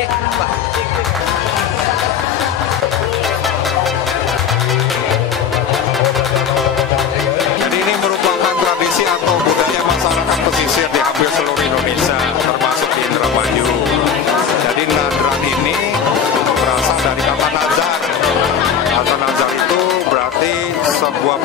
Jadi ini merupakan tradisi atau budaya masyarakat pesisir di hampir seluruh Indonesia, termasuk di Indramayu. Jadi nadran ini berasal dari kata nazar. Kata nazar itu berarti sebuah